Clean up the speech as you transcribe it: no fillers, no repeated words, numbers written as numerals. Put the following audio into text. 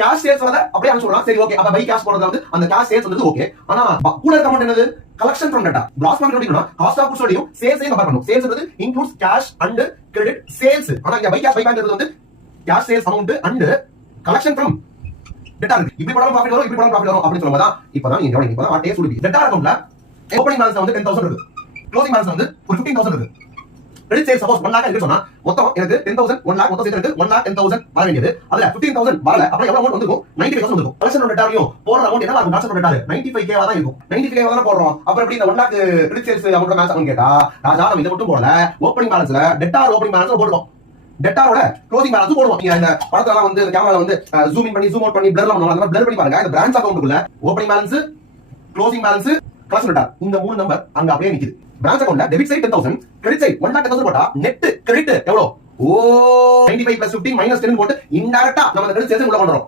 Cash sales வரத அப்படியே அனுப்பிச்சு சரி ஓகே அப்ப பை கேஷ் போறது வந்து அந்த கேஷ் சேல்ஸ் வந்து ஓகே. ஆனா கூட இருக்க அமௌண்ட் என்னது collection from data. Cross market அப்படினா காஸ்ட் ஆஃப் கூட்ஸ் ஓடையும் சேல்ஸையும் கம்பேர் பண்ணனும். சேல்ஸ் வந்து includes cash and credit sales. ஆனா இங்க பை கேஷ் பை பேங்க்ங்கிறது வந்து cash sales amount and collection from data இருக்கு. இப்படி படம் ப்ராஃபிட் வரும் இப்படி படம் ப்ராஃபிட் வரும் அப்படி சொல்லும்போது இப்பதான் நீங்க கவனிங்க. இப்பதான் வாட் சொல்லுவீங்க. டேட்டா அக்கவுண்ட்ல ஓபனிங் பேலன்ஸ் வந்து 10000 இருக்கு. க்ளோசிங் பேலன்ஸ் வந்து ஒரு 15000 இருக்கு. கிரெடிட் சேல்ஸ் சப்போஸ் 1 lakh இருக்கு சொன்னா மொத்தம் எனக்கு 10000 1 lakh மொத்தம் சேர்த்து 1,10,000 வர வேண்டியது. அதுல 15000 வரல. அப்ப எவ்வளவு அமௌண்ட் வந்துரும்? 95,000 வந்துரும். கலெக்ஷன் டேட்டாவையும் போற அமௌண்ட் என்ன இருக்கும்? காஸ்ட் டேட்டா 95k தான் இருக்கும். 95k தான் போடுறோம். அப்புறம் எப்படி இந்த 1 lakh credit sales amount match ஆகும் கேட்டா ராஜா நம்ம இத மட்டும் போடல. ஓபனிங் பேலன்ஸ்ல டேட்டார் ஓபனிங் பேலன்ஸ் போடுறோம். டேட்டாரோட க்ளோசிங் பேலன்ஸ் போடுவோம். நீங்க இந்த படத்தெல்லாம் வந்து கேமரால வந்து ஜூம் இன் பண்ணி ஜூம் அவுட் பண்ணி பிளர் பண்ணுவாங்க. அந்த பிளர் பண்ணி பாருங்க. இந்த பிரான்ச் அக்கவுண்ட்க்குள்ள opening balance, closing balance, collection data இந்த மூணு நம்பர் அங்க அப்படியே நிக்குது. பிரான்ச் அக்கவுண்ட்ல டெபிட் சைடு 10000, கிரெடிட் சைடு 1,10,000 போட்டா நெட் கிரெடிட் எவ்வளவு? 95 + 15 - 10 போட்டு இன்டைரக்டா நம்ம அந்த கிரெடிட் சேல்ஸ் உள்ள கொண்டு வரோம்.